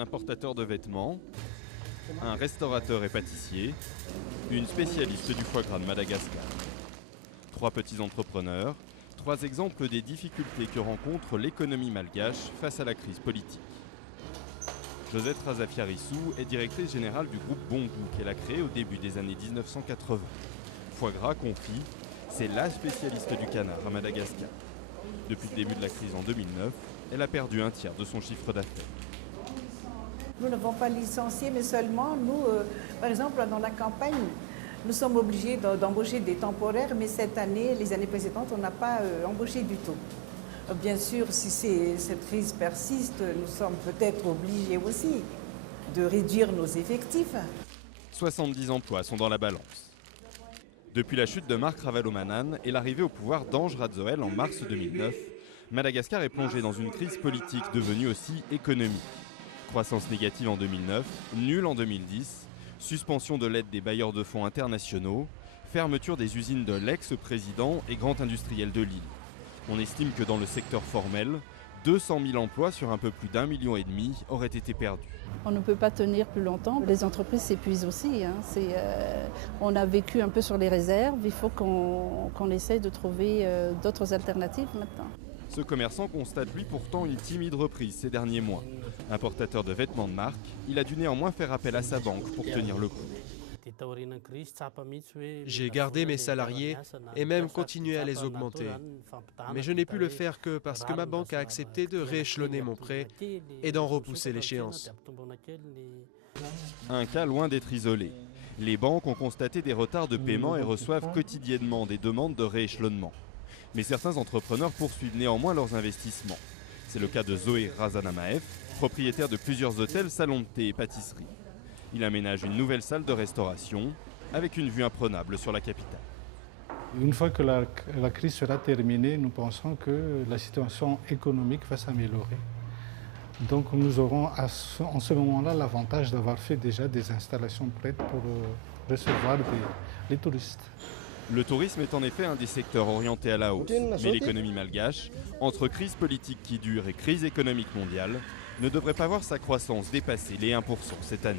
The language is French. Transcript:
un importateur de vêtements, un restaurateur et pâtissier, une spécialiste du foie gras de Madagascar. 3 petits entrepreneurs, 3 exemples des difficultés que rencontre l'économie malgache face à la crise politique. Josette Razafiarissou est directrice générale du groupe Bongou qu'elle a créé au début des années 1980. Foie gras confit, c'est la spécialiste du canard à Madagascar. Depuis le début de la crise en 2009, elle a perdu un tiers de son chiffre d'affaires. Nous n'avons pas licencié, mais seulement nous, par exemple dans la campagne, nous sommes obligés d'embaucher des temporaires, mais cette année, les années précédentes, on n'a pas embauché du tout. Bien sûr, si cette crise persiste, nous sommes peut-être obligés aussi de réduire nos effectifs. 70 emplois sont dans la balance. Depuis la chute de Marc Ravalomanana et l'arrivée au pouvoir d'Ange Radzoel en mars 2009, Madagascar est plongé dans une crise politique devenue aussi économique. Croissance négative en 2009, nulle en 2010, suspension de l'aide des bailleurs de fonds internationaux, fermeture des usines de l'ex-président et grand industriel de l'île. On estime que dans le secteur formel, 200 000 emplois sur un peu plus d'1,5 million auraient été perdus. On ne peut pas tenir plus longtemps. Les entreprises s'épuisent aussi. On a vécu un peu sur les réserves. Il faut qu'on essaye de trouver d'autres alternatives maintenant. Ce commerçant constate lui pourtant une timide reprise ces derniers mois. Importateur de vêtements de marque, il a dû néanmoins faire appel à sa banque pour tenir le coup. J'ai gardé mes salariés et même continué à les augmenter. Mais je n'ai pu le faire que parce que ma banque a accepté de rééchelonner mon prêt et d'en repousser l'échéance. Un cas loin d'être isolé. Les banques ont constaté des retards de paiement et reçoivent quotidiennement des demandes de rééchelonnement. Mais certains entrepreneurs poursuivent néanmoins leurs investissements. C'est le cas de Zoé Razanamaev, propriétaire de plusieurs hôtels, salons de thé et pâtisseries. Il aménage une nouvelle salle de restauration avec une vue imprenable sur la capitale. Une fois que la crise sera terminée, nous pensons que la situation économique va s'améliorer. Donc nous aurons en ce moment-là l'avantage d'avoir fait déjà des installations prêtes pour recevoir les touristes. Le tourisme est en effet un des secteurs orientés à la hausse, mais l'économie malgache, entre crise politique qui dure et crise économique mondiale, ne devrait pas voir sa croissance dépasser les 1% cette année.